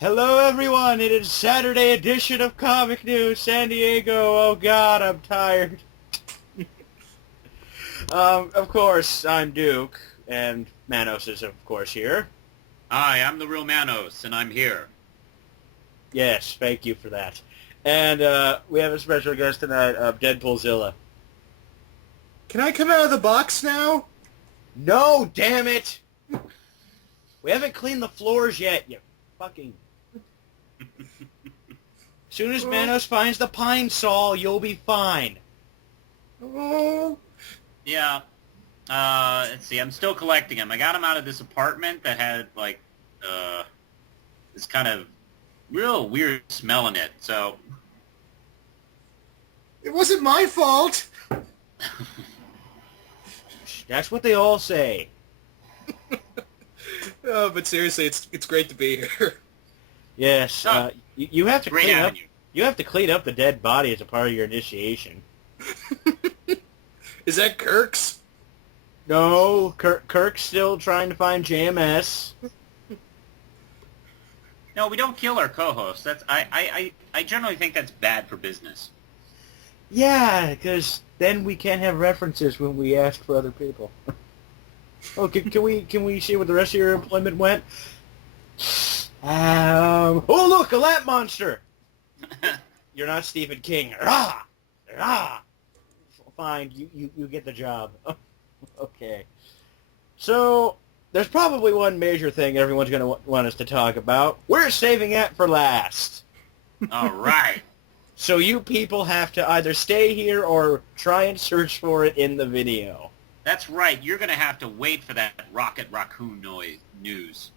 Hello everyone, it is Saturday edition of Comic News San Diego. Oh god, I'm tired. Of course, I'm Duke, and Manos is of course here. Hi, I'm the real Manos, and I'm here. Yes, thank you for that. And we have a special guest tonight, Deadpoolzilla. Can I come out of the box now? No, damn it! We haven't cleaned the floors yet, you fucking... As soon as Manos finds the pine saw, you'll be fine. Oh. Yeah. Let's see, I'm still collecting them. I got them out of this apartment that had, like, this kind of real weird smell in it, so... It wasn't my fault! That's what they all say. Oh, but seriously, it's great to be here. Yes, Oh, you have to great clean up. avenue. You have to clean up the dead body as a part of your initiation. Is that Kirk's? No, Kirk's still trying to find JMS. No, we don't kill our co-hosts. That's I generally think that's bad for business. Yeah, because then we can't have references when we ask for other people. Oh, can we see what the rest of your employment went? Oh look, a lap monster. You're not Stephen King. Rah! Rah! Fine, you get the job. Okay. So, there's probably one major thing everyone's going to want us to talk about. We're saving that for last. All right. So you people have to either stay here or try and search for it in the video. That's right. You're going to have to wait for that Rocket Raccoon news.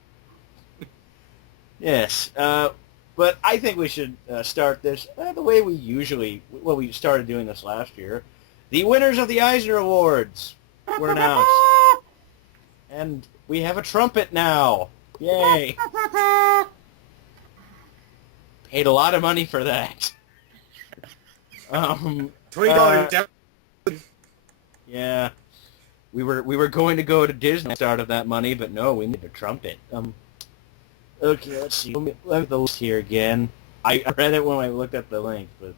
Yes, but I think we should start this the way we started doing this last year. The winners of the EISNER Awards were announced. And we have a trumpet now. Yay. Paid a lot of money for that. $20 down. Yeah. We were going to go to Disney out of that money, but no, we need a trumpet. Okay, let's see. Let me the list here again. I read it when I looked at the link, but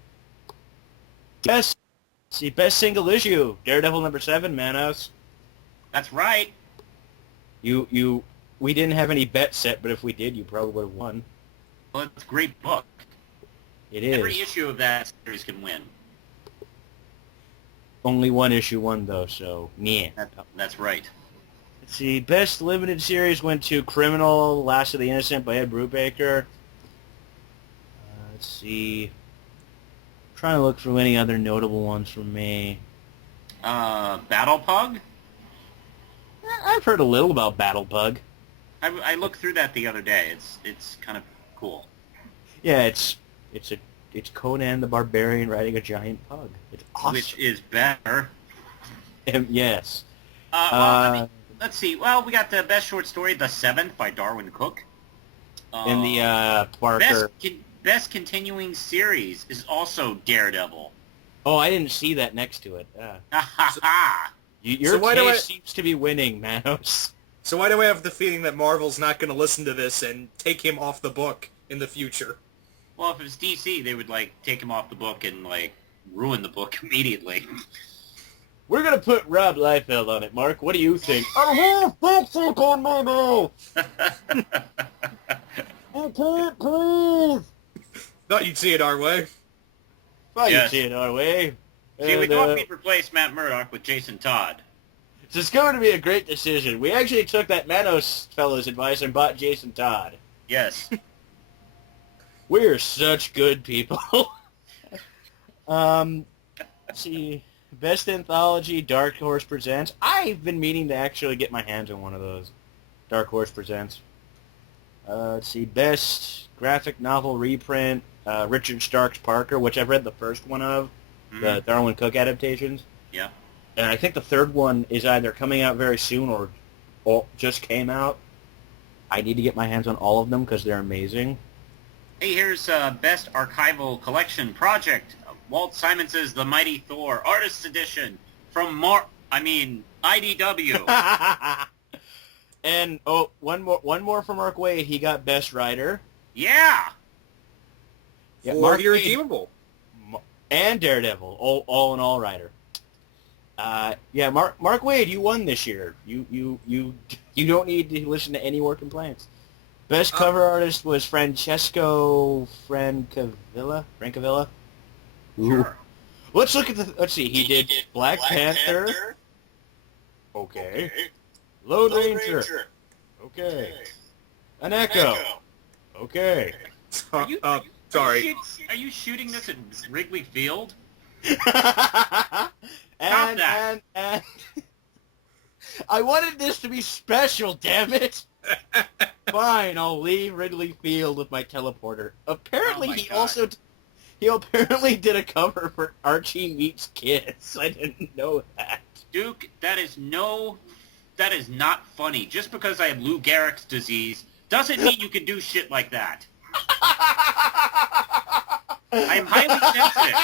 best single issue, Daredevil #7, Manos. That's right. We didn't have any bets set, but if we did, you probably would have won. Well, it's a great book. It is. Every issue of that series can win. Only one issue won though, so yeah. That's right. Let's see. Best limited series went to Criminal: Last of the Innocent by Ed Brubaker. Let's see. Trying to look for any other notable ones from me. Battle Pug? I've heard a little about Battle Bug. I looked through that the other day. It's kind of cool. Yeah, it's Conan the Barbarian riding a giant pug. It's awesome. Which is better. Yes. Let's see. Well, we got the best short story, The Seventh by Darwin Cook. And the Parker. Best continuing series is also Daredevil. Oh, I didn't see that next to it. Your So case seems to be winning, Manos. So why do I have the feeling that Marvel's not going to listen to this and take him off the book in the future? Well, if it was DC, they would, take him off the book and, ruin the book immediately. We're going to put Rob Liefeld on it, Mark. What do you think? I can't breathe. Thought you'd see it our way. Well, Yes. you see it our way. See, we And, thought we'd replace Matt Murdock with Jason Todd. So it's going to be a great decision. We actually took that Manos fellow's advice and bought Jason Todd. Yes. We're such good people. Let's see. Best Anthology, Dark Horse Presents. I've been meaning to actually get my hands on one of those. Dark Horse Presents. Let's see. Best Graphic Novel Reprint, Richard Stark's Parker, which I've read the first one of, the Darwin Cook adaptations. Yeah. And I think the third one is either coming out very soon or just came out. I need to get my hands on all of them because they're amazing. Hey, here's Best Archival Collection Project. Walt Simons's The Mighty Thor Artist's Edition from IDW. And one more from Mark Waid. He got Best Writer. Yeah. Yeah, For Mark the Waid Irredeemable. and Daredevil, all in all writer. Yeah, Mark Waid, you won this year. You don't need to listen to any more complaints. Best cover artist was Francesco Francavilla. Sure. Let's see. He did Black Panther. Okay. Lone Ranger. Okay. An Echo. Okay. Sorry. Are you shooting this at Wrigley Field? and that. and I wanted this to be special, damn it. Fine, I'll leave Wrigley Field with my teleporter. Apparently, Oh my he God. he apparently did a cover for Archie Meets Kids. I didn't know that. Duke, that is not funny. Just because I have Lou Gehrig's disease doesn't mean you can do shit like that. I am highly sensitive.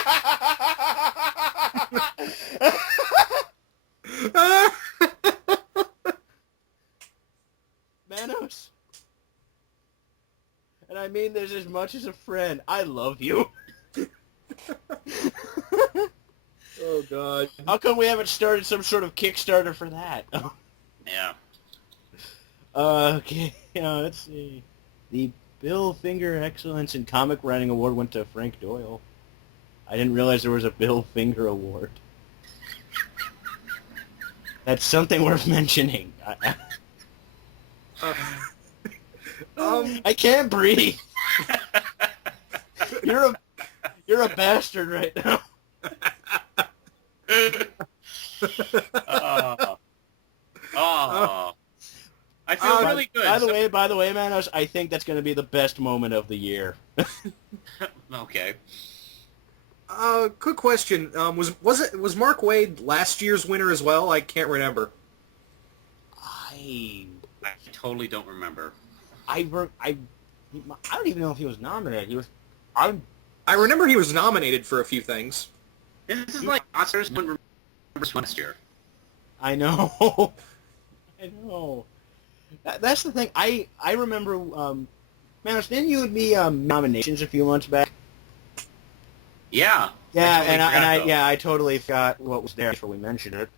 Manos. And I mean this as much as a friend. I love you. Oh, God. How come we haven't started some sort of Kickstarter for that? Yeah. Okay, let's see. The Bill Finger Excellence in Comic Writing Award went to Frank Doyle. I didn't realize there was a Bill Finger Award. That's something worth mentioning. I can't breathe. You're a bastard right now. I feel really good. By the way, Manos, I think that's going to be the best moment of the year. Okay. Quick question. Was Mark Waid last year's winner as well? I can't remember. I totally don't remember. I don't even know if he was nominated. I remember he was nominated for a few things. This is like Oscars wouldn't remember last year. I know. I know. That's the thing. I remember, Manos, didn't you and me nominations a few months back? Yeah. Yeah, I totally forgot what was there before we mentioned it.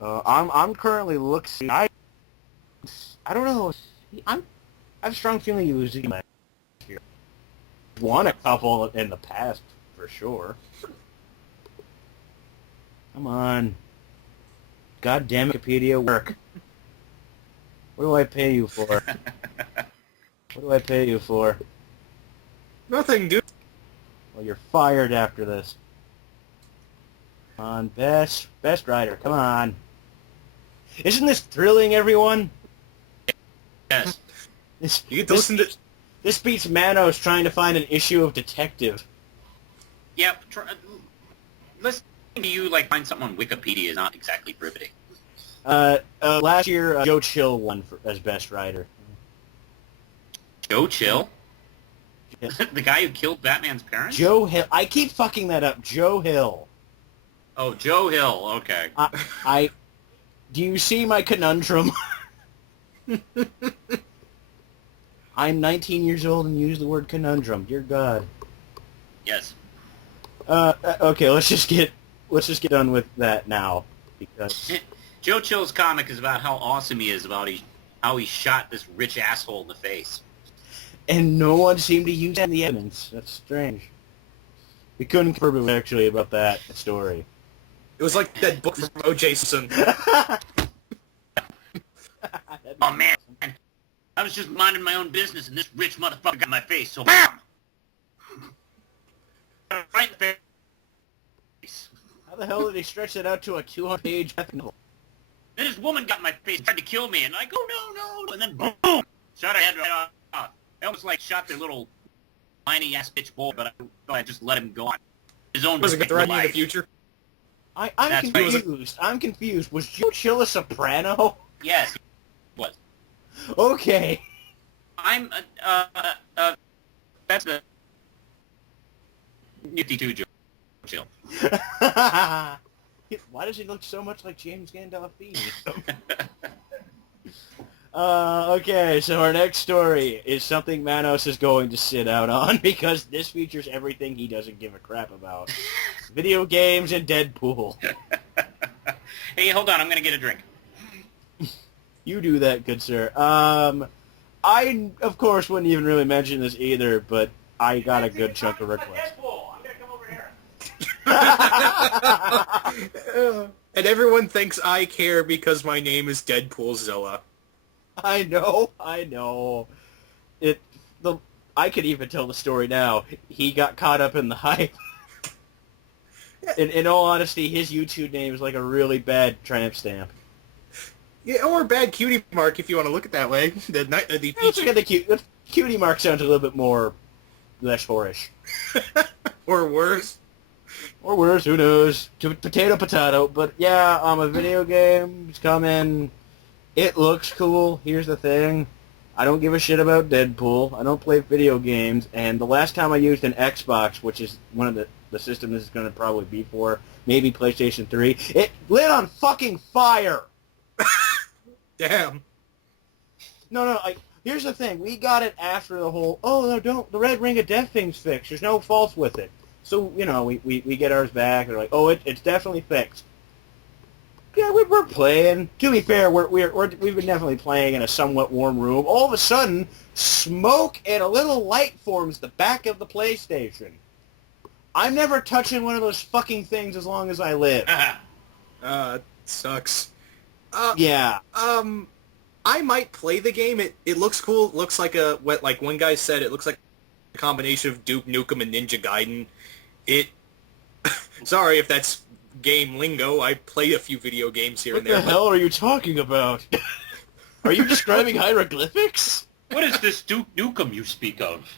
I'm currently looking. I don't know. I have a strong feeling he was last year. Won a couple in the past for sure. Come on. God damn it, Wikipedia, work. What do I pay you for? What do I pay you for? Nothing, dude. Well, you're fired after this. Come on, best writer, come on. Isn't this thrilling, everyone? Yes. You get to listen to... This beats Manos trying to find an issue of Detective. Yep. Listening to you find something on Wikipedia is not exactly riveting. Last year, Joe Chill won as best writer. Joe Chill? Yeah. The guy who killed Batman's parents? Joe Hill. I keep fucking that up. Joe Hill. Oh, Joe Hill. Okay. Do you see my conundrum? I'm 19 years old and use the word conundrum. Dear God. Yes. Okay, let's just get done with that now, because Joe Chill's comic is about how awesome he is about how he shot this rich asshole in the face. and no one seemed to use the evidence. That's strange. We couldn't confirm actually about that story. It was like that book from O.J. Simpson. Oh man, I was just minding my own business and this rich motherfucker got in my face, so BAM! Right in the face. How the hell did he stretch that out to a 200-page novel? Then this woman got in my face, tried to kill me, and I go, no, and then boom! Shot her head right off. I almost shot their little whiny-ass bitch boy, but I just let him go on. His own Was it going to threaten you in the life. future? I'm confused. I'm confused. Was Joe Chill a soprano? Yes, he was. Okay. I'm, that's the 52 Joe Chill. Why does he look so much like James Gandolfini? Okay, so our next story is something Manos is going to sit out on because this features everything he doesn't give a crap about. Video games and Deadpool. Hey, hold on, I'm gonna get a drink. You do that, good sir. I, of course, wouldn't even really mention this either, but I got a good chunk of requests. Deadpool, I'm gonna come over here. And everyone thinks I care because my name is Deadpoolzilla. I know. I could even tell the story now. He got caught up in the hype. In all honesty, his YouTube name is like a really bad tramp stamp. Yeah, or bad cutie mark if you want to look at it that way. The cutie mark sounds a little bit more less whorish. Or worse. Or worse, who knows? Potato. But yeah, a video game's coming. It looks cool. Here's the thing. I don't give a shit about Deadpool. I don't play video games. And the last time I used an Xbox, which is one of the system this is going to probably be for, maybe PlayStation 3, it lit on fucking fire! Damn. No, here's the thing. We got it after the whole, the Red Ring of Death thing's fixed. There's no faults with it. So, we get ours back. They're like, it's definitely fixed. Yeah, we're playing. To be fair, we've been definitely playing in a somewhat warm room. All of a sudden, smoke and a little light forms the back of the PlayStation. I'm never touching one of those fucking things as long as I live. Sucks. Yeah. I might play the game. It looks cool. It looks like like one guy said, it looks like a combination of Duke Nukem and Ninja Gaiden. Sorry if that's game lingo. I play a few video games here and there. What the hell are you talking about? Are you describing hieroglyphics? What is this Duke Nukem you speak of?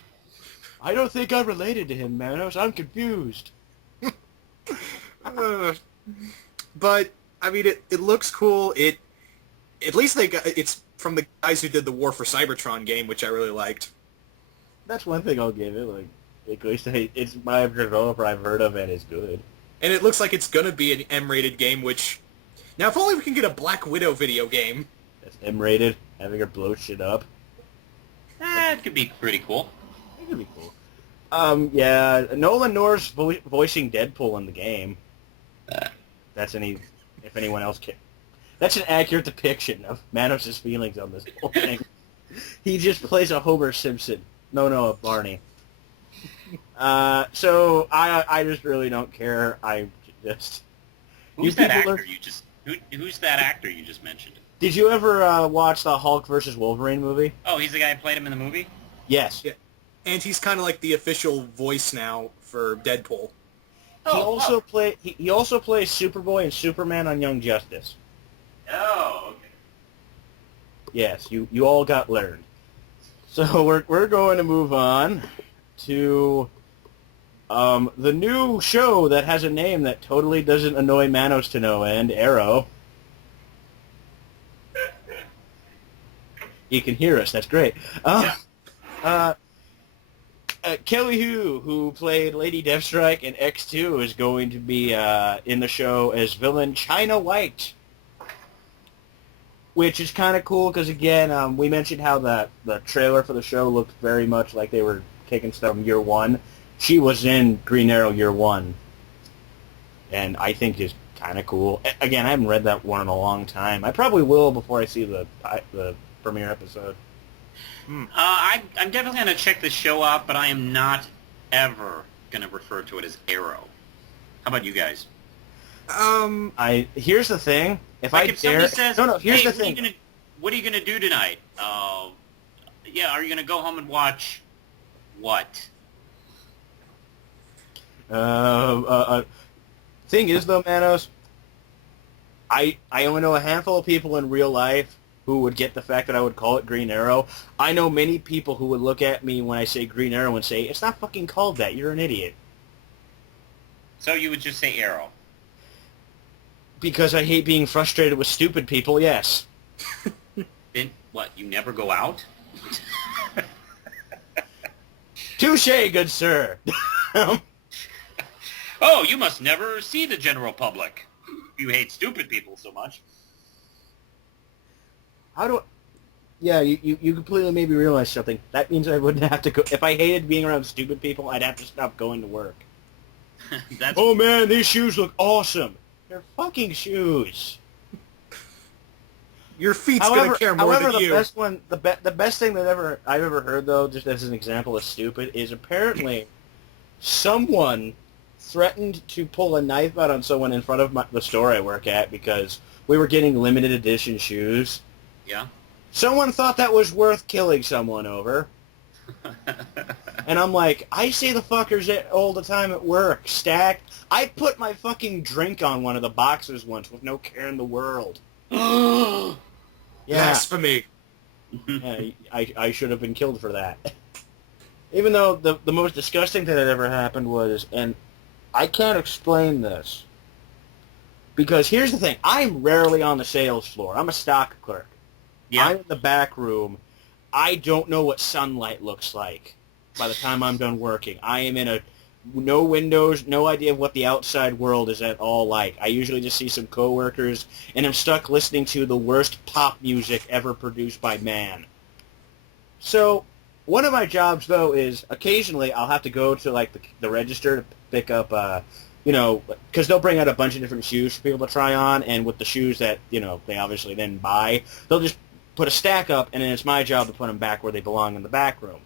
I don't think I'm related to him, Manos. I'm confused. But I mean, it looks cool. At least it's from the guys who did the War for Cybertron game, which I really liked. That's one thing I'll give it. Like at least it's my developer I've heard of and it's good. And it looks like it's gonna be an M-rated game. Which now, if only we can get a Black Widow video game. That's M-rated, having her blow shit up. It could be pretty cool. It could be cool. Yeah, Nolan North's voicing Deadpool in the game. If anyone else can. That's an accurate depiction of Manos' feelings on this whole thing. He just plays a Homer Simpson. No, a Barney. So I just really don't care. I just... Who's that actor Who's that actor you just mentioned? Did you ever watch the Hulk versus Wolverine movie? Oh, he's the guy who played him in the movie? Yes. Yeah. And he's kind of like the official voice now for Deadpool. He also plays Superboy and Superman on Young Justice. Oh, okay. Yes, you all got learned. So we're going to move on to the new show that has a name that totally doesn't annoy Manos to no end, Arrow. You can hear us. That's great. Kelly Hu, who played Lady Deathstrike in X2, is going to be in the show as villain China White, which is kind of cool because, again, we mentioned how the trailer for the show looked very much like they were taking stuff from Year One. She was in Green Arrow Year One, and I think is kind of cool. Again, I haven't read that one in a long time. I probably will before I see the premiere episode. I'm definitely going to check the show out, but I am not ever going to refer to it as Arrow. How about you guys? Here's the thing. If somebody says, here's hey, the thing. What are you going to do tonight? Yeah, are you going to go home and watch what? Thing is, though, Manos, I only know a handful of people in real life who would get the fact that I would call it Green Arrow. I know many people who would look at me when I say Green Arrow and say, it's not fucking called that, you're an idiot. So you would just say Arrow? Because I hate being frustrated with stupid people, yes. Then, what, you never go out? Touché, good sir. Oh, you must never see the general public. You hate stupid people so much. Yeah, you completely made me realize something. That means I wouldn't have to go... If I hated being around stupid people, I'd have to stop going to work. Oh man, these shoes look awesome. They're fucking shoes. Your feet's gonna care more than the you. Best one, the best thing that I've ever heard though, just as an example of stupid, is apparently someone threatened to pull a knife out on someone in front of the store I work at because we were getting limited edition shoes. Yeah. Someone thought that was worth killing someone over. And I'm like, I see the fuckers all the time at work, stacked. I put my fucking drink on one of the boxes once with no care in the world. Yeah. Blasphemy. Yeah, I should have been killed for that. Even though the most disgusting thing that ever happened was, and I can't explain this, because here's the thing, I'm rarely on the sales floor. I'm a stock clerk. Yeah. I'm in the back room. I don't know what sunlight looks like by the time I'm done working. I am in no windows, no idea what the outside world is at all like. I usually just see some coworkers, and I'm stuck listening to the worst pop music ever produced by man. So, one of my jobs, though, is occasionally I'll have to go to, like, the register to pick up, because they'll bring out a bunch of different shoes for people to try on, and with the shoes that, they obviously then buy, they'll just put a stack up, and then it's my job to put them back where they belong in the back room.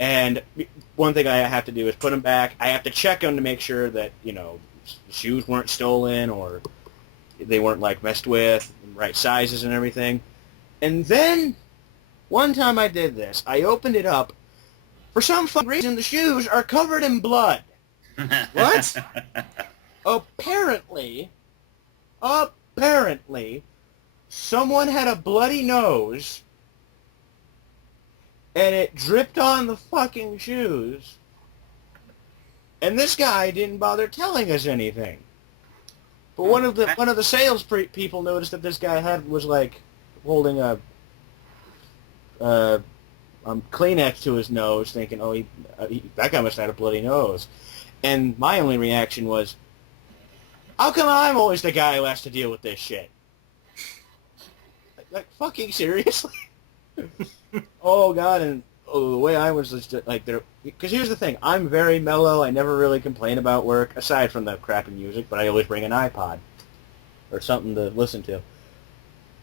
And one thing I have to do is put them back. I have to check them to make sure that, the shoes weren't stolen or they weren't, like, messed with, right sizes and everything. And then, one time I did this. I opened it up. For some fun reason, the shoes are covered in blood. What? Apparently, someone had a bloody nose, and it dripped on the fucking shoes, and this guy didn't bother telling us anything. But one of the sales people noticed that this guy was like holding a Kleenex to his nose, thinking, that guy must have had a bloody nose. And my only reaction was, how come I'm always the guy who has to deal with this shit? Like fucking seriously? Oh god, and the way I was just like there, because here's the thing, I'm very mellow. I never really complain about work aside from the crappy music, but I always bring an iPod or something to listen to.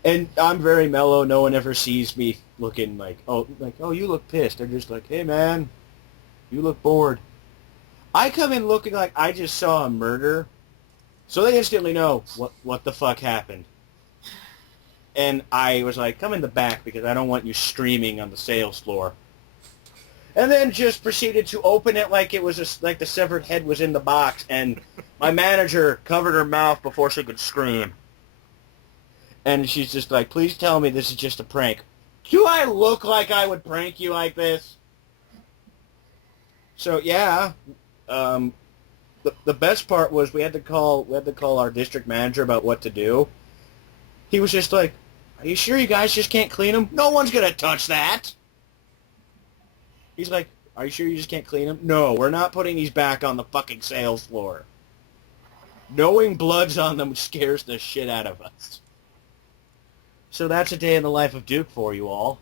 And I'm very mellow. No one ever sees me looking like you look pissed. They're just like, hey man, you look bored. I come in looking like I just saw a murder, so they instantly know what the fuck happened. And I was like, come in the back because I don't want you streaming on the sales floor. And then just proceeded to open it like it was like the severed head was in the box, and my manager covered her mouth before she could scream. And she's just like, please tell me this is just a prank. Do I look like I would prank you like this? So yeah, the best part was we had to call our district manager about what to do. He was just like, are you sure you guys just can't clean them? No one's gonna touch that. He's like, are you sure you just can't clean them? No, we're not putting these back on the fucking sales floor. Knowing blood's on them scares the shit out of us. So that's a day in the life of Duke for you all.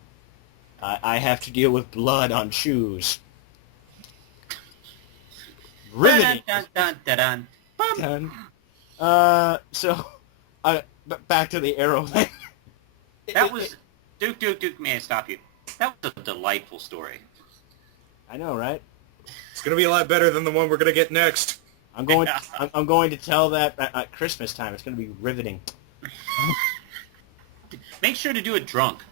I have to deal with blood on shoes. Riveting. Dun, dun, dun, dun, dun. Back to the arrow thing. That was... Duke, may I stop you? That was a delightful story. I know, right? It's going to be a lot better than the one we're going to get next. I'm going to tell that at Christmas time. It's going to be riveting. Make sure to do it drunk.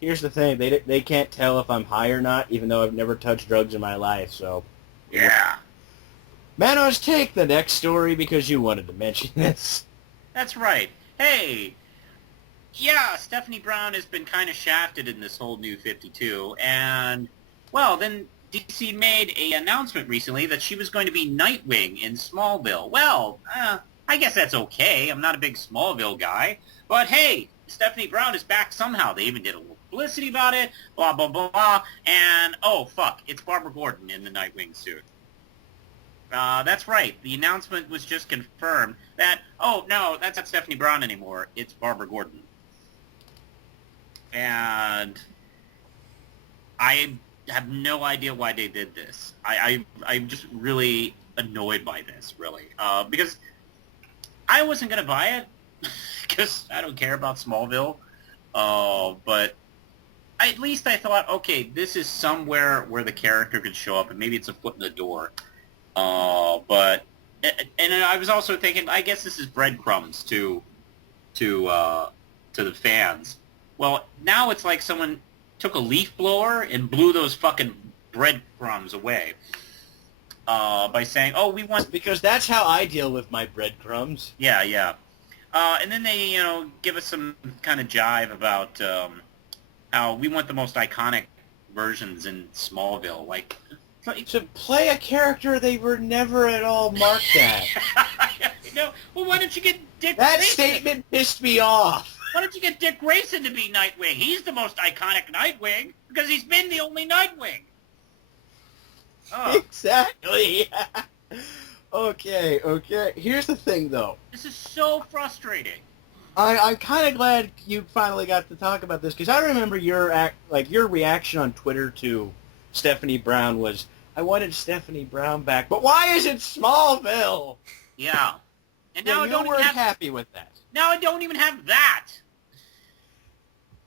Here's the thing. They can't tell if I'm high or not, even though I've never touched drugs in my life, so... Yeah. Manos, take the next story because you wanted to mention this. That's right. Hey, yeah, Stephanie Brown has been kind of shafted in this whole new 52, and, well, then DC made an announcement recently that she was going to be Nightwing in Smallville. Well, I guess that's okay. I'm not a big Smallville guy, but hey, Stephanie Brown is back somehow. They even did a little publicity about it, blah, blah, blah, and, oh, fuck, it's Barbara Gordon in the Nightwing suit. That's right. The announcement was just confirmed that, oh, no, that's not Stephanie Brown anymore. It's Barbara Gordon. and I have no idea why they did this. I'm just really annoyed by this, really, because I wasn't gonna buy it because I don't care about Smallville, but at least I thought, okay, this is somewhere where the character could show up, and maybe it's a foot in the door. But I was also thinking, I guess this is breadcrumbs to the fans. Well, now it's like someone took a leaf blower and blew those fucking breadcrumbs away by saying, "Oh, we want..." Because that's how I deal with my breadcrumbs. Yeah, yeah. And then they, give us some kind of jive about how we want the most iconic versions in Smallville. Like, To play a character they were never at all marked at. Well, why don't you get Dick That Grayson? statement pissed me off. Why don't you get Dick Grayson to be Nightwing? He's the most iconic Nightwing because he's been the only Nightwing. Oh, Exactly. Okay. Here's the thing, though. this is so frustrating. I'm kind of glad you finally got to talk about this, because I remember your reaction on Twitter to Stephanie Brown was, I wanted Stephanie Brown back, but why is it Smallville? Yeah. And Yeah, now I you don't weren't even have... happy with that. Now I don't even have that.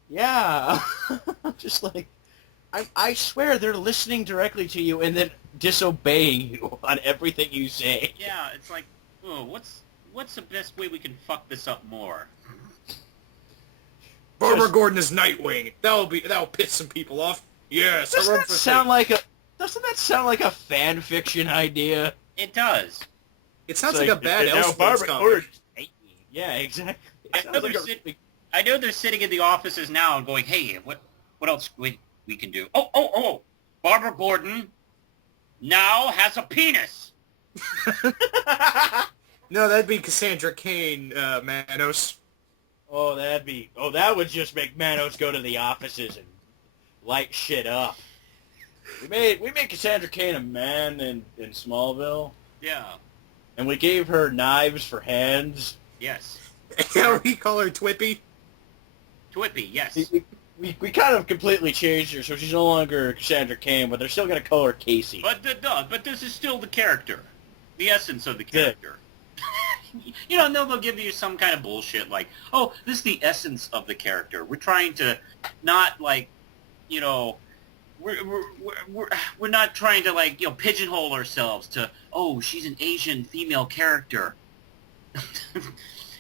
Yeah. Just like, I swear they're listening directly to you and then disobeying you on everything you say. Yeah, it's like, oh, what's the best way we can fuck this up more? Barbara Gordon is Nightwing. That'll piss some people off. Yes, Doesn't that sound like a fan fiction idea? It does. It sounds like a bad Elseworlds Barbara comic. Gordon. Yeah, exactly. It I sounds know, like I know they're sitting in the offices now and going, hey, what else we can do? Oh, Barbara Gordon now has a penis. No, that'd be Cassandra Cain, Manos. that would just make Manos go to the offices and light shit up. We made Cassandra Cain a man in Smallville, Yeah. and we gave her knives for hands. Yes. How we call her Twippy? Twippy, yes. We kind of completely changed her, so she's no longer Cassandra Cain, but they're still going to call her Casey. But this is still the character. The essence of the character. They'll give you some kind of bullshit like, oh, this is the essence of the character. We're trying to not, like, we're not trying to, pigeonhole ourselves to, oh, she's an Asian female character.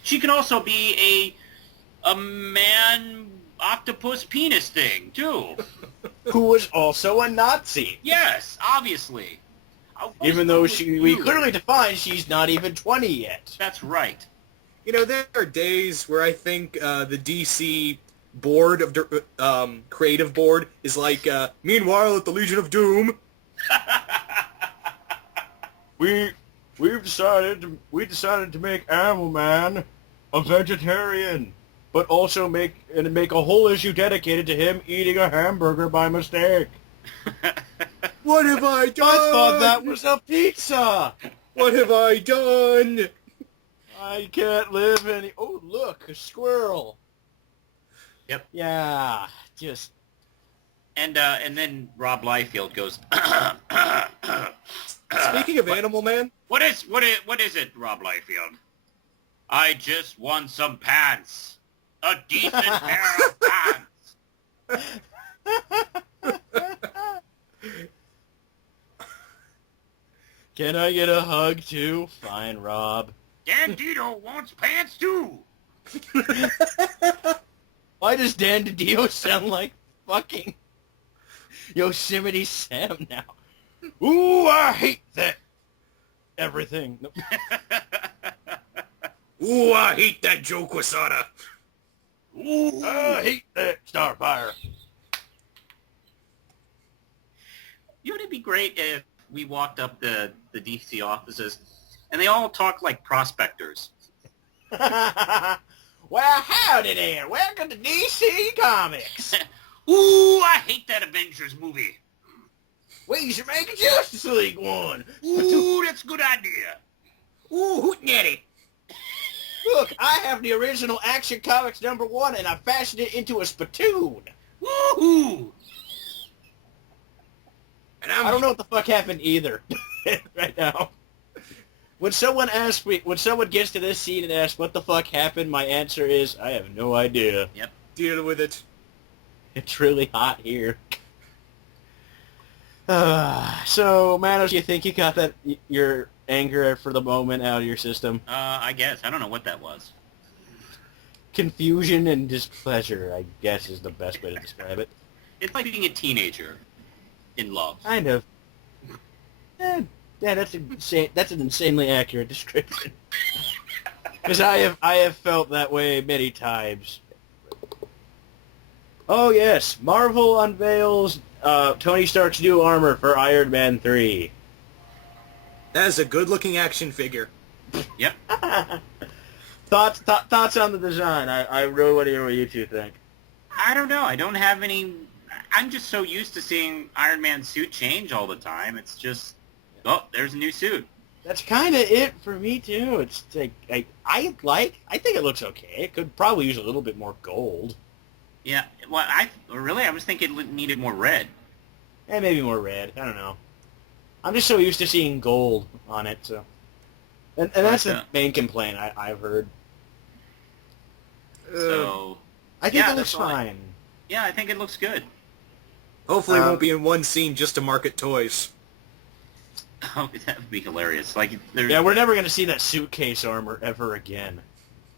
She can also be a man octopus penis thing, too. Who was also a Nazi. Yes, obviously. Even though we clearly define she's not even 20 yet. That's right. There are days where I think the DC board of creative board is like, meanwhile at the Legion of Doom, we decided to make Animal Man a vegetarian, but also make a whole issue dedicated to him eating a hamburger by mistake. what have I done? I thought that was a pizza. What have I done? I can't live any... Oh, look, a squirrel. Yep. Yeah, just... And then Rob Liefeld goes, Speaking of Animal Man, What is it, Rob Liefeld? I just want some pants. A decent pair of pants. Can I get a hug, too? Fine, Rob. Dan Didio wants pants too. Why does Dan DiDio sound like fucking Yosemite Sam now? Ooh, I hate that. Everything. No. ooh, I hate that Joe Quesada. Ooh, I hate that Starfire. It'd be great if we walked up the DC offices and they all talk like prospectors. Well, howdy there. Welcome to DC Comics. Ooh, I hate that Avengers movie. We should make a Justice League one. Ooh, that's a good idea. Ooh, hootenanny. look, I have the original Action Comics #1, and I fashioned it into a spittoon. Woohoo! And I don't know what the fuck happened either right now. When someone gets to this scene and asks what the fuck happened, my answer is, I have no idea. Yep. Deal with it. It's really hot here. So, Manos, you think you got your anger for the moment out of your system? I guess. I don't know what that was. Confusion and displeasure, I guess, is the best way to describe it. It's like being a teenager in love. Kind of. Yeah, that's insane. That's an insanely accurate description. Because I have felt that way many times. Oh yes, Marvel unveils Tony Stark's new armor for Iron Man 3. That is a good-looking action figure. Yep. Thoughts on the design? I really want to hear what you two think. I don't know. I don't have any... I'm just so used to seeing Iron Man's suit change all the time. It's just, oh, there's a new suit. That's kind of it for me too. It's like I think it looks okay. It could probably use a little bit more gold. Yeah. Well, I was thinking it needed more red. And maybe more red. I don't know. I'm just so used to seeing gold on it, so. And that's the main complaint I've heard. So. I think it looks fine. Yeah, I think it looks good. Hopefully it won't be in one scene just to market toys. Oh, that would be hilarious. Like, yeah, we're never going to see that suitcase armor ever again.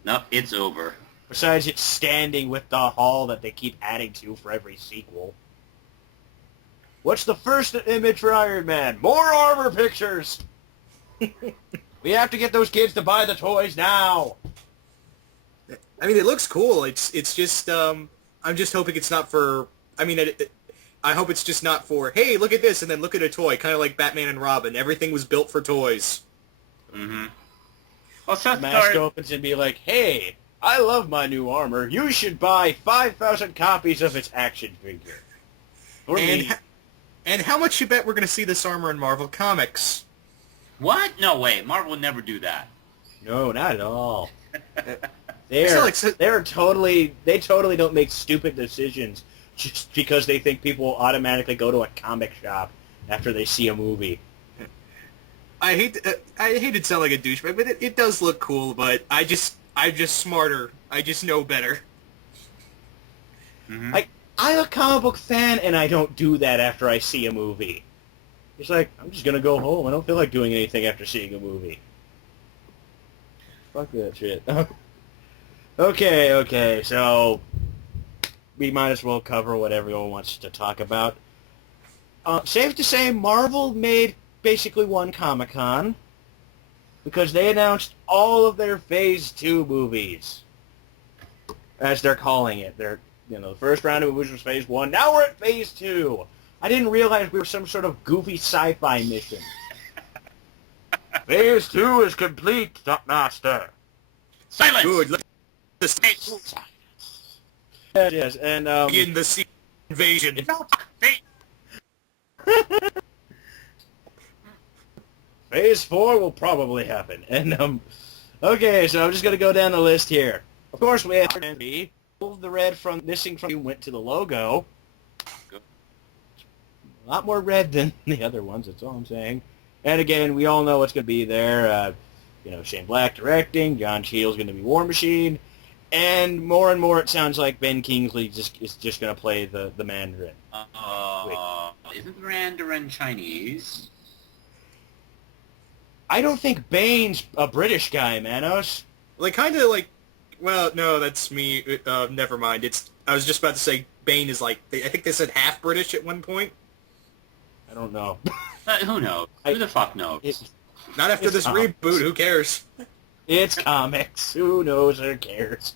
Nope, it's over. Besides it's standing with the hall that they keep adding to for every sequel. What's the first image for Iron Man? More armor pictures! We have to get those kids to buy the toys now! I mean, it looks cool. It's just, I'm just hoping it's not for, I mean, I hope it's just not for, hey, look at this, and then look at a toy, kind of like Batman and Robin. Everything was built for toys. Mm-hmm. Well, Seth Mask opens and be like, hey, I love my new armor. You should buy 5,000 copies of its action figure. And how much you bet we're going to see this armor in Marvel Comics? What? No way. Marvel would never do that. No, not at all. They totally don't make stupid decisions just because they think people will automatically go to a comic shop after they see a movie. I hate to sound like a douchebag, but it does look cool, but I'm just smarter. I just know better. Mm-hmm. I'm a comic book fan, and I don't do that after I see a movie. It's like, I'm just going to go home. I don't feel like doing anything after seeing a movie. Fuck that shit. Okay, so we might as well cover what everyone wants to talk about. Safe to say, Marvel made basically one Comic-Con because they announced all of their Phase 2 movies, as they're calling it. The first round of movies was Phase 1. Now we're at Phase 2. I didn't realize we were some sort of goofy sci-fi mission. Phase 2 is complete, Master. Silence! Good. Yes, and begin the sea invasion. Phase 4 will probably happen. And okay, so I'm just gonna go down the list here. Of course, we have the red from missing from went to the logo. A lot more red than the other ones. That's all I'm saying. And again, we all know what's gonna be there. Shane Black directing. John Cheadle's gonna be War Machine. And more it sounds like Ben Kingsley is just going to play the Mandarin. Isn't Mandarin Chinese? I don't think Bane's a British guy, Manos. Like, kind of like, well, no, that's me. Never mind. I was just about to say Bane is like, I think they said half British at one point. I don't know. Who knows? Who the fuck knows? Not after this reboot. Who cares? It's comics. Who knows? Who cares?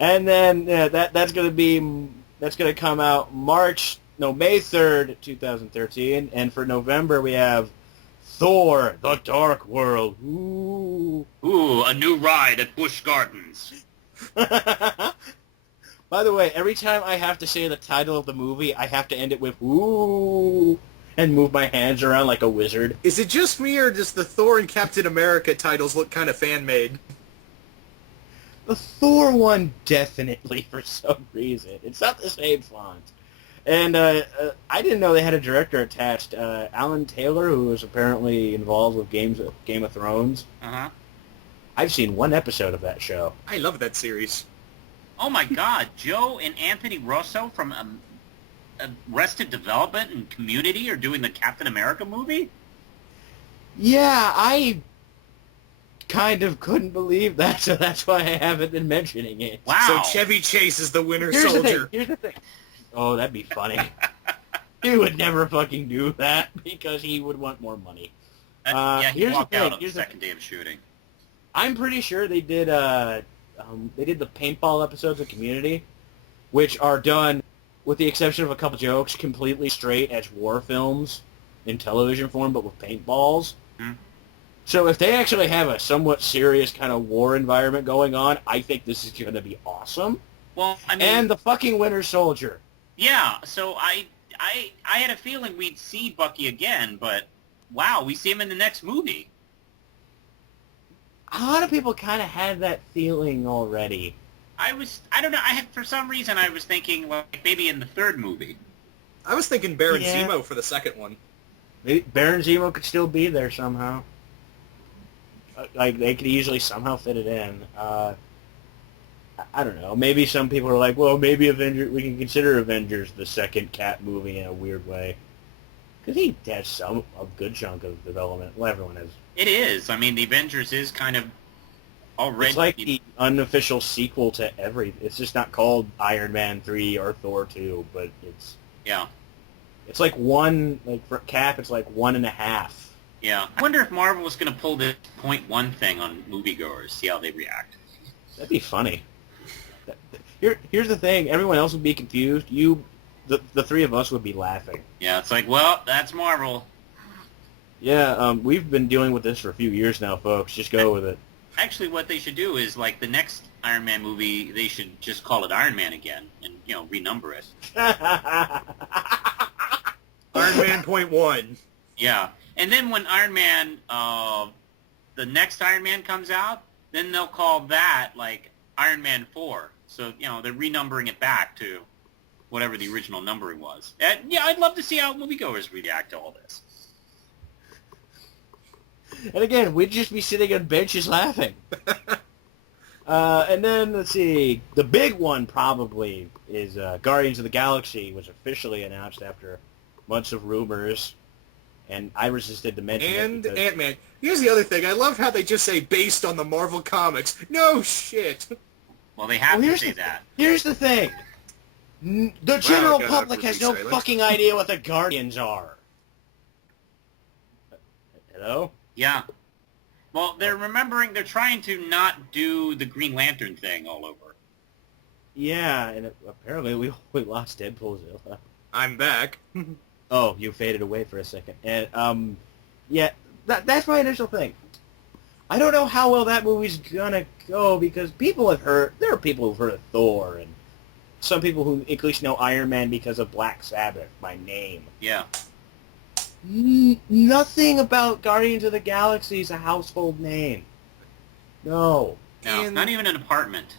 And then that's gonna come out May 3rd, 2013. And for November we have Thor: The Dark World. Ooh, a new ride at Busch Gardens. By the way, every time I have to say the title of the movie, I have to end it with ooh and move my hands around like a wizard. Is it just me, or does the Thor and Captain America titles look kind of fan-made? The Thor one definitely, for some reason. It's not the same font. And I didn't know they had a director attached. Alan Taylor, who was apparently involved with Game of Thrones. Uh-huh. I've seen one episode of that show. I love that series. Oh my God, Joe and Anthony Russo from Arrested Development and Community are doing the Captain America movie? Yeah, I kind of couldn't believe that, so that's why I haven't been mentioning it. Wow. So Chevy Chase is the Winter Here's Soldier. Here's the thing. Oh, that'd be funny. He would never fucking do that because he would want more money. Yeah, he here's walked the thing. out on the second day of shooting. I'm pretty sure they did the paintball episodes of Community, which are done, with the exception of a couple jokes, completely straight as war films in television form, but with paintballs. Hmm. So if they actually have a somewhat serious kind of war environment going on, I think this is going to be awesome. Well, I mean... And the fucking Winter Soldier. Yeah, so I had a feeling we'd see Bucky again, but wow, we see him in the next movie. A lot of people kind of had that feeling already. I don't know, for some reason I was thinking like maybe in the third movie. I was thinking Baron Yeah. Zemo for the second one. Maybe Baron Zemo could still be there somehow. Like, they could easily somehow fit it in. I don't know. Maybe some people are like, well, maybe we can consider Avengers the second Cap movie in a weird way. Because he has a good chunk of development. Well, everyone has. It is. I mean, the Avengers is kind of already... It's like the unofficial sequel to It's just not called Iron Man 3 or Thor 2, but it's... Yeah. It's like one, like for Cap, it's like 1.5. Yeah. I wonder if Marvel was going to pull this 0.1 thing on moviegoers, see how they react. That'd be funny. Here's the thing. Everyone else would be confused. The three of us would be laughing. Yeah, it's like, well, that's Marvel. Yeah, we've been dealing with this for a few years now, folks. Just go with it. Actually, what they should do is, like, the next Iron Man movie, they should just call it Iron Man again and, renumber it. Iron Man .1. Yeah. And then when Iron Man, the next Iron Man comes out, then they'll call that, like, Iron Man 4. So, they're renumbering it back to whatever the original numbering was. And, yeah, I'd love to see how moviegoers react to all this. And again, we'd just be sitting on benches laughing. And then, let's see, the big one probably is Guardians of the Galaxy was officially announced after months of rumors. And I resisted to mention it. And because... Ant-Man. Here's the other thing. I love how they just say based on the Marvel Comics. No shit. Well, they have to say that. Here's the thing. The general God, public has no silent. fucking idea what the Guardians are. Hello? Yeah. Well, they're trying to not do the Green Lantern thing all over. Yeah, and apparently we lost Deadpoolzilla. I'm back. Oh, you faded away for a second. And, yeah, that's my initial thing. I don't know how well that movie's gonna go, because there are people who've heard of Thor, and some people who at least know Iron Man because of Black Sabbath by name. Yeah. Nothing about Guardians of the Galaxy is a household name. No. No, And- not even an apartment.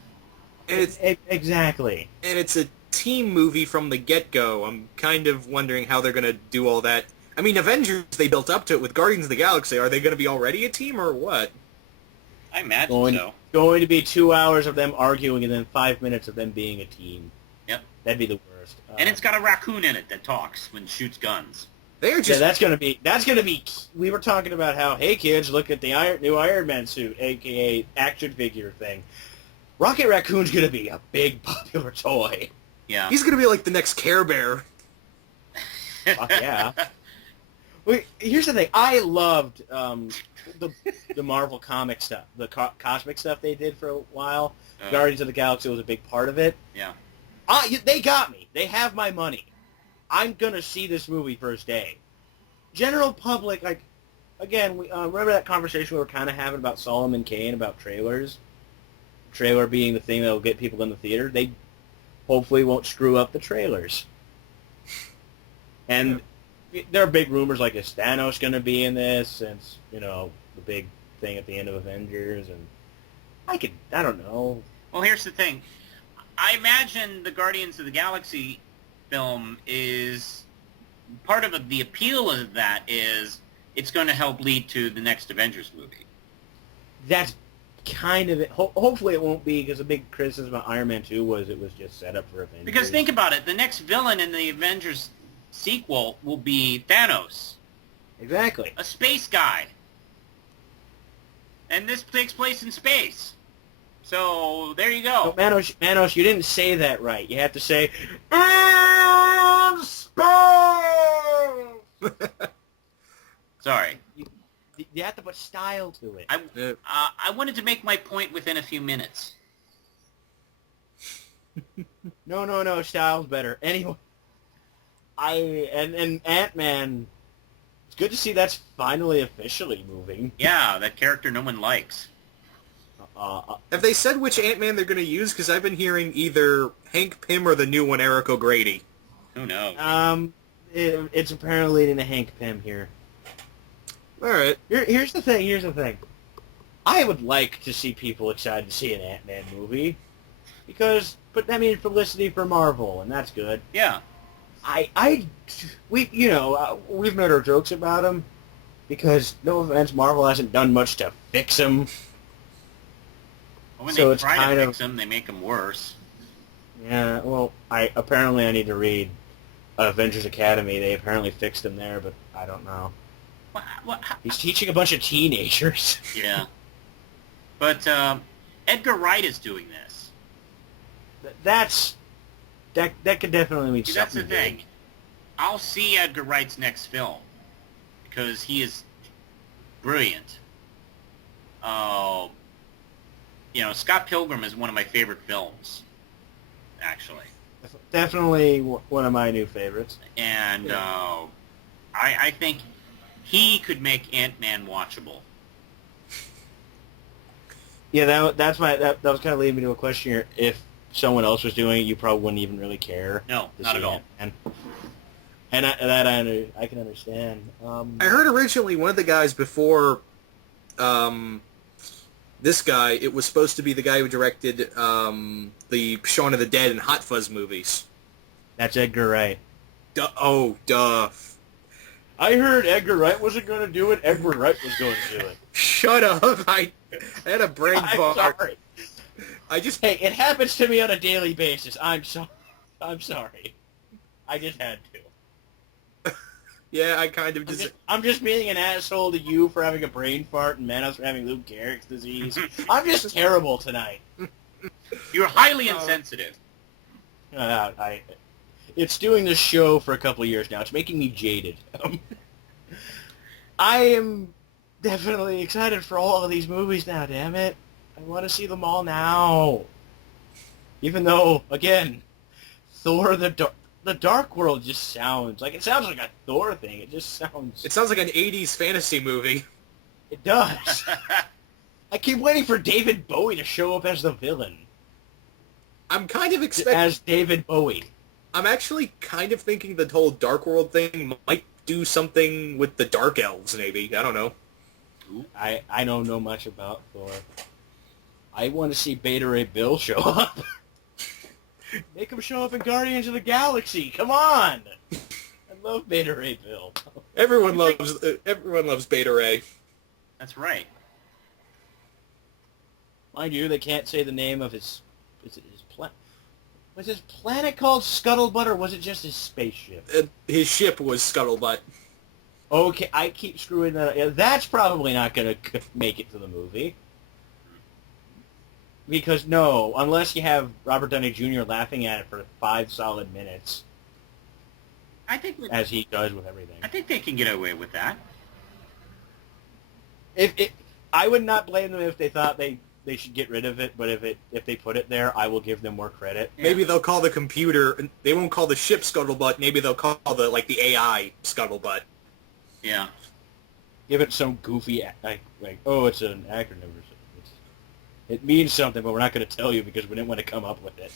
And it's, Exactly. and it's a team movie from the get-go. I'm kind of wondering how they're going to do all that. I mean, Avengers, they built up to it. With Guardians of the Galaxy, are they going to be already a team or what? I imagine so. Going to be 2 hours of them arguing and then 5 minutes of them being a team. Yep. That'd be the worst. And it's got a raccoon in it that talks when shoots guns. They're Yeah, just... that's gonna be. We were talking about how, hey kids, look at the new Iron Man suit, aka action figure thing. Rocket Raccoon's gonna be a big popular toy. Yeah. He's going to be like the next Care Bear. Fuck yeah. Wait, here's the thing. I loved the Marvel comic stuff, the cosmic stuff they did for a while. Guardians of the Galaxy was a big part of it. Yeah. They got me. They have my money. I'm gonna see this movie first day. General public, like, again, we remember that conversation we were kind of having about Solomon Kane about trailers. Trailer being the thing that'll get people in the theater. They hopefully won't screw up the trailers. And there are big rumors like, is Thanos gonna be in this? Since the big thing at the end of Avengers, and I don't know. Well, here's the thing. I imagine the Guardians of the Galaxy film is... Part of the appeal of that is it's going to help lead to the next Avengers movie. That's kind of it. Hopefully it won't be, because a big criticism about Iron Man 2 was it was just set up for Avengers. Because think about it. The next villain in the Avengers sequel will be Thanos. Exactly. A space guy. And this takes place in space. So, there you go. So, Manos, you didn't say that right. You have to say, in space! Sorry. You have to put style to it. I wanted to make my point within a few minutes. No, style's better. Anyway, and Ant-Man, it's good to see that's finally officially moving. Yeah, that character no one likes. Have they said which Ant-Man they're going to use? Because I've been hearing either Hank Pym or the new one, Eric O'Grady. Who knows? It's apparently leading to Hank Pym here. All right. Here's the thing. I would like to see people excited to see an Ant-Man movie, but that means publicity for Marvel, and that's good. Yeah. We've made our jokes about him, because no offense, Marvel hasn't done much to fix him. When So they it's try kind to of- fix them, they make them worse. Yeah, well, I need to read Avengers Academy. They apparently fixed him there, but I don't know. What? He's teaching a bunch of teenagers. Yeah. But Edgar Wright is doing this. That could definitely mean See, something. that's the thing. I'll see Edgar Wright's next film because he is brilliant. Scott Pilgrim is one of my favorite films, actually. Definitely one of my new favorites. And I think he could make Ant-Man watchable. Yeah, that was kind of leading me to a question here. If someone else was doing it, you probably wouldn't even really care. No, to not see at all. And I can understand. I heard originally one of the guys before this guy, it was supposed to be the guy who directed the Shaun of the Dead and Hot Fuzz movies. That's Edgar Wright. Duh. I heard Edgar Wright wasn't going to do it. Edgar Wright was going to do it. Shut up. I had a brain I'm fart. sorry. Hey, it happens to me on a daily basis. I'm sorry. I just had to. Yeah, I kind of just... I'm just being an asshole to you for having a brain fart and Manos for having Lou Gehrig's disease. I'm just terrible tonight. You're highly insensitive. It's doing this show for a couple of years now. It's making me jaded. I am definitely excited for all of these movies now, damn it. I want to see them all now. Even though, again, Thor the Dark World just sounds like a Thor thing. It just sounds... It sounds like an 80s fantasy movie. It does. I keep waiting for David Bowie to show up as the villain. I'm kind of expecting... As David Bowie. I'm actually kind of thinking the whole Dark World thing might do something with the Dark Elves, maybe. I don't know. I don't know much about Thor. I want to see Beta Ray Bill show up. Make him show up in Guardians of the Galaxy. Come on! I love Beta Ray Bill. Everyone loves Beta Ray. That's right. Mind you, they can't say the name of his planet. Was his planet called Scuttlebutt, or was it just his spaceship? His ship was Scuttlebutt. Okay, I keep screwing that up. Yeah, that's probably not going to make it to the movie. Because, no, unless you have Robert Downey Jr. laughing at it for 5 solid minutes, I think as he does with everything. I think they can get away with that. I would not blame them if they thought they should get rid of it, but if they put it there, I will give them more credit. Yeah. Maybe they'll call the computer, they won't call the ship Scuttlebutt, maybe they'll call the AI Scuttlebutt. Yeah. Give it some goofy, it's an acronym or something. It means something, but we're not going to tell you because we didn't want to come up with it.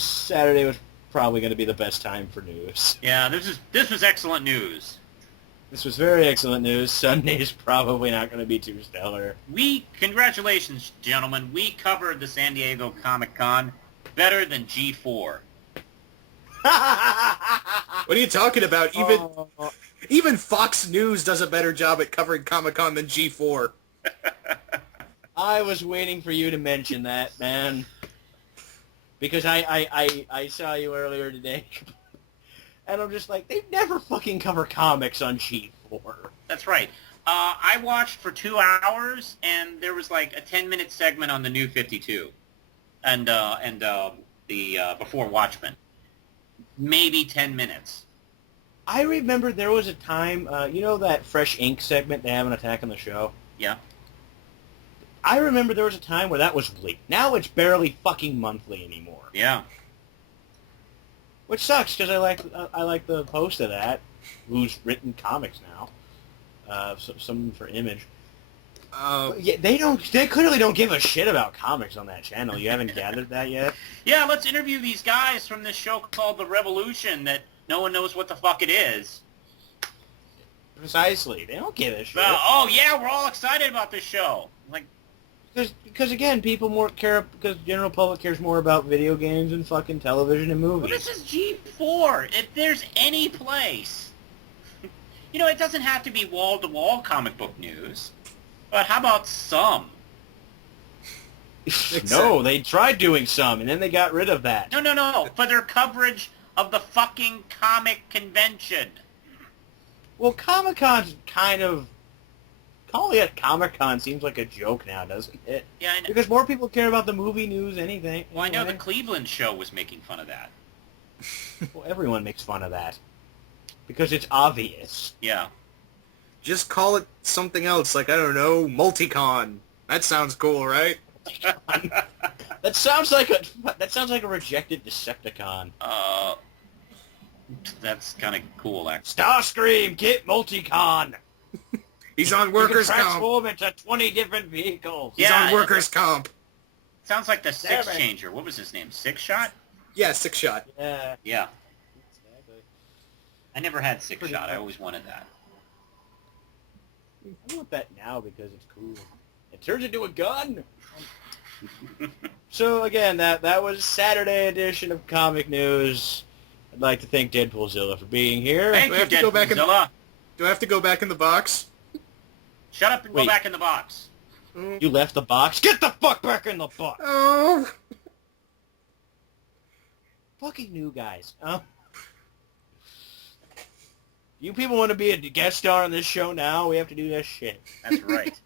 Saturday was probably going to be the best time for news. Yeah, this was excellent news. This was very excellent news. Sunday's probably not going to be too stellar. Congratulations, gentlemen. We covered the San Diego Comic-Con better than G4. What are you talking about? Even Fox News does a better job at covering Comic-Con than G4. I was waiting for you to mention that, man. Because I saw you earlier today. And I'm just like, they never fucking cover comics on G4. That's right. I watched for 2 hours, and there was like a 10-minute segment on the New 52, and the Before Watchmen. Maybe 10 minutes. I remember there was a time, you know that Fresh Ink segment they have on Attack on the Show? Yeah. I remember there was a time where that was weekly. Now it's barely fucking monthly anymore. Yeah. Which sucks, because I like the host of that, who's written comics now. Some for Image. Yeah, they clearly don't give a shit about comics on that channel. You haven't gathered that yet? Yeah, let's interview these guys from this show called The Revolution that no one knows what the fuck it is. Precisely. They don't give a shit. Oh, yeah, we're all excited about this show. Like, because again, people more care, because general public cares more about video games and fucking television and movies. well, this is G4. If there's any place, it doesn't have to be wall-to-wall comic book news, but how about some? No, they tried doing some, and then they got rid of that. No, for their coverage of the fucking comic convention. Well, Comic-Con's kind of... Calling it Comic-Con seems like a joke now, doesn't it? Yeah, I know. Because more people care about the movie news anything. Well, I know the anyway. Cleveland show was making fun of that. Well, everyone makes fun of that. Because it's obvious. Yeah. Just call it something else, like, I don't know, Multicon. That sounds cool, right? That sounds like a rejected Decepticon. That's kind of cool, actually. Starscream, get Multicon! He's on workers' You can comp. transform into 20 different vehicles. He's Yeah, on workers' comp. Sounds like the Six Damn it. Changer. What was his name? Six Shot? Yeah, Six Shot. Yeah. Yeah. Exactly. I never had Six Pretty Shot. I cool. always wanted that. I want that now because it's cool. It turns into a gun. So again, that was Saturday edition of Comic News. I'd like to thank Deadpoolzilla for being here. Thank we you, have to go back in- Deadpoolzilla. Do I have to go back in the box? Shut up and go Wait. back in the box. You left the box. Get the fuck back in the box. Oh. Fucking new guys. You people want to be a guest star on this show now? We have to do this shit. That's right.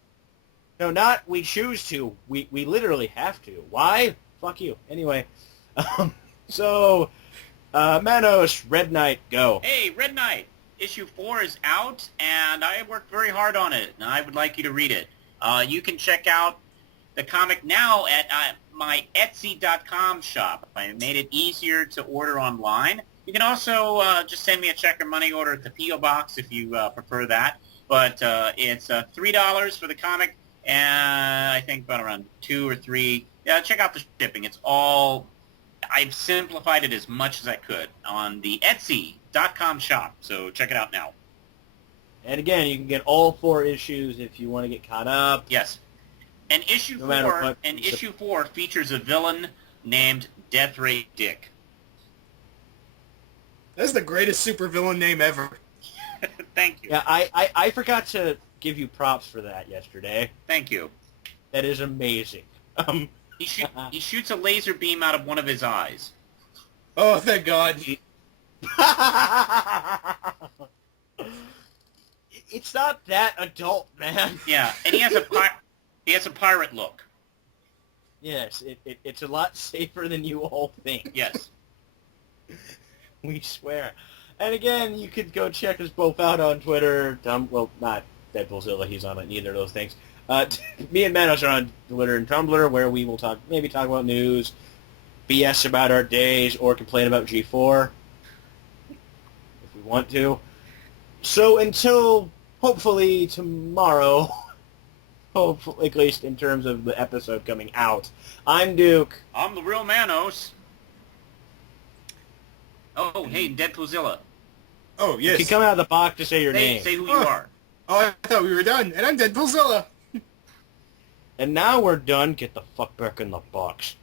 No, not we choose to. We literally have to. Why? Fuck you. Anyway. Manos, Red Knight, go. Hey, Red Knight. Issue 4 is out, and I worked very hard on it, and I would like you to read it. You can check out the comic now at my Etsy.com shop. I made it easier to order online. You can also just send me a check or money order at the P.O. Box if you prefer that. But it's $3 for the comic, and I think about around 2 or 3. Yeah, check out the shipping. It's all... I've simplified it as much as I could on the Etsy.com shop, so check it out now. And again, you can get all 4 issues if you want to get caught up. Yes. And issue No matter 4 what- and issue 4 features a villain named Death Ray Dick. That's the greatest supervillain name ever. Thank you. Yeah, I forgot to give you props for that yesterday. Thank you. That is amazing. He shoots a laser beam out of one of his eyes. Oh, thank God. It's not that adult, man. Yeah, and he has a pirate look. Yes, it's a lot safer than you all think. Yes. We swear. And again, you could go check us both out on Twitter. Well, not Deadpoolzilla, he's on neither of those things. Me and Manos are on Twitter and Tumblr, where we will talk about news, BS about our days, or complain about G4, if we want to. So until, hopefully, tomorrow, hopefully, at least in terms of the episode coming out, I'm Duke. I'm the real Manos. Oh, hey, Deadpoolzilla. Oh, yes. You can come out of the box to say your name. Say who you are. Oh, I thought we were done, and I'm Deadpoolzilla. And now we're done. Get the fuck back in the box.